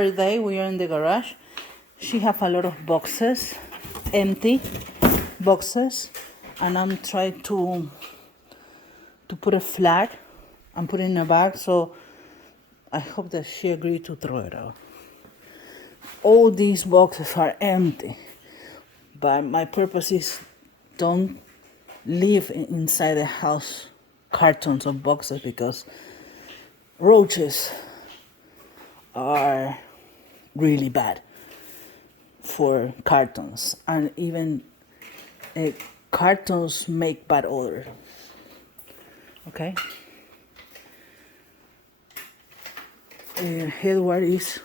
Third day we are in the garage. She have a lot of boxes, empty boxes, and I'm trying to put a flag and put it in a bag, so I hope that she agreed to throw it out. All these boxes are empty, but my purpose is don't leave inside the house cartons of boxes because roaches are really bad for cartons, and even cartons make bad odor. Okay. Edward is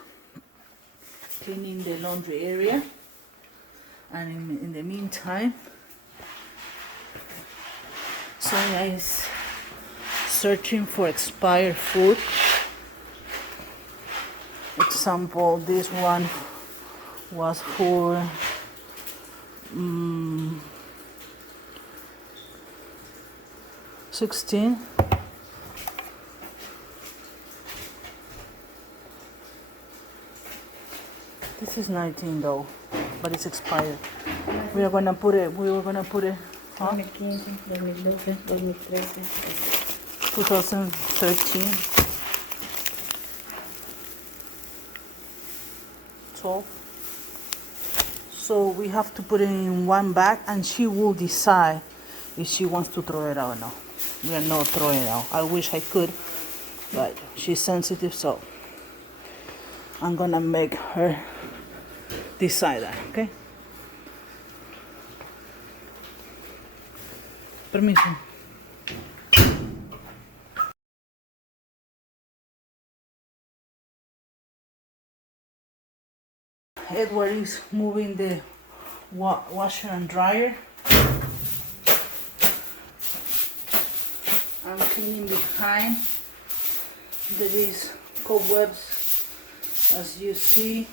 cleaning the laundry area, and in the meantime Sonia is searching for expired food. Example, this one was for 16. This is 19 though, but it's expired. We were gonna put it, huh? 2015, 2012, 2013. 2013. 12. So we have to put it in one bag, and she will decide if she wants to throw it out or not. We are not throwing it out. I wish I could, but she's sensitive, so I'm gonna make her decide that, okay? Permiso. Edward is moving the washer and dryer. I'm cleaning behind. There is cobwebs, as you see.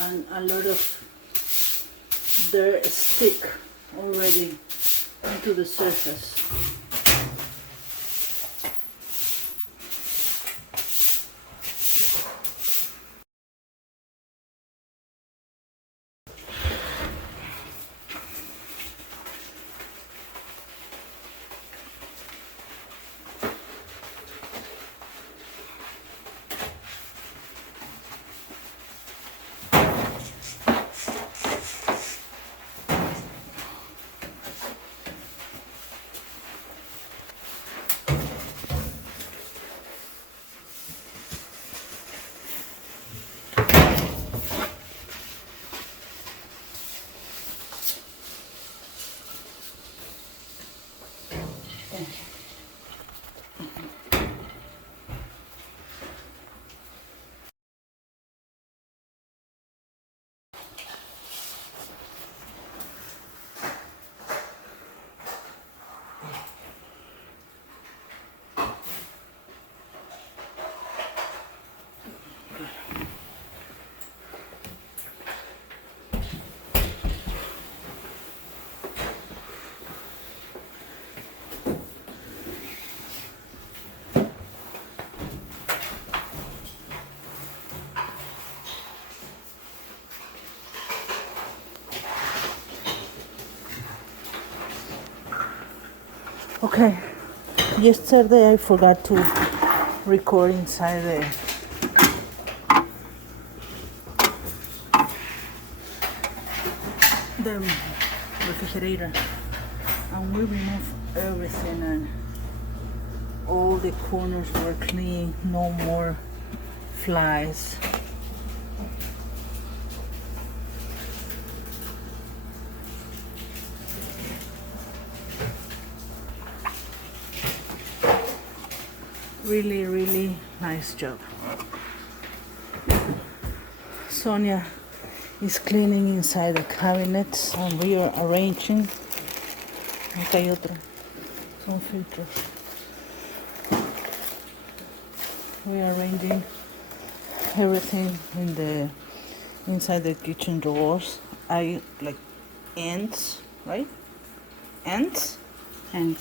And a lot of dirt stick already into the surface. Okay, yesterday I forgot to record inside the refrigerator, and we removed everything, and all the corners were clean, no more flies. Really, really nice job. Sonia is cleaning inside the cabinets, and we are arranging. Acá hay otro. Son filtros. We are arranging everything inside the kitchen drawers I like ends, right? Ends? And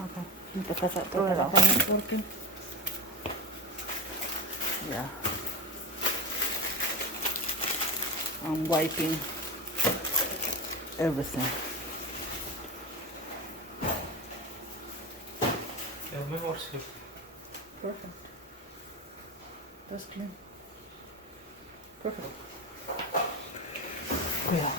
Okay. empezás a Throw it out. trabajar porque Yeah. I'm wiping everything. Es mejor si perfect. That's clean. Perfect. Yeah.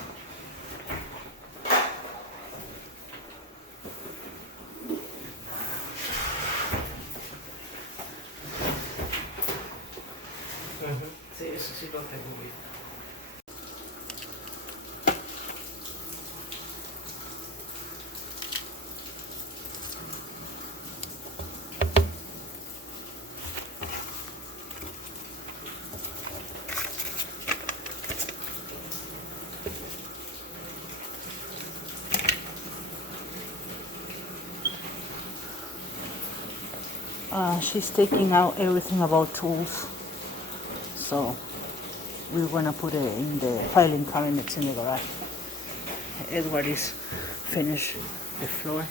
Sí, eso sí lo tengo bien. She's taking out everything about tools, so we're gonna put it in the filing cabinets in the garage. Edward is finished the floor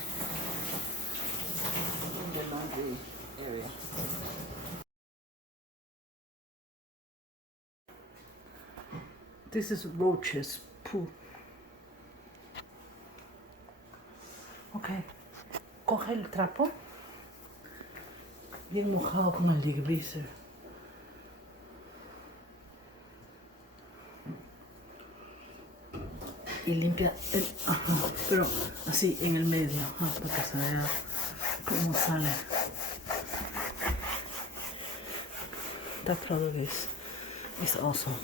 in the laundry area. This is roaches poo. Okay, coge el trapo, bien mojado con el degreaser. Y limpia el, ajá, pero así en el medio, ajá, para que se vea cómo sale. That product is awesome.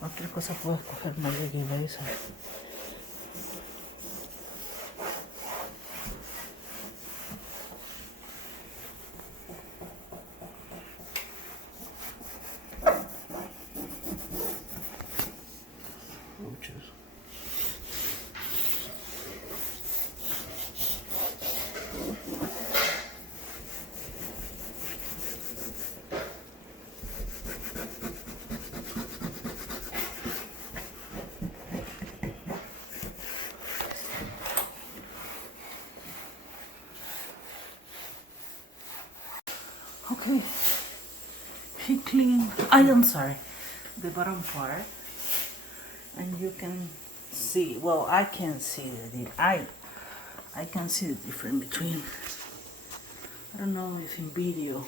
Cualquier cosa puedes coger Magic Eraser. Roaches. Okay, he cleaned, I'm sorry, the bottom part, and you can see, well, I can see I can see the difference between, I don't know if in video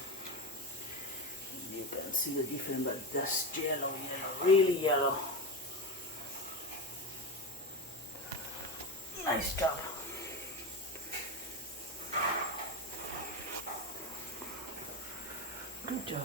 you can see the difference, but that's yellow, really yellow. Nice job. Good job.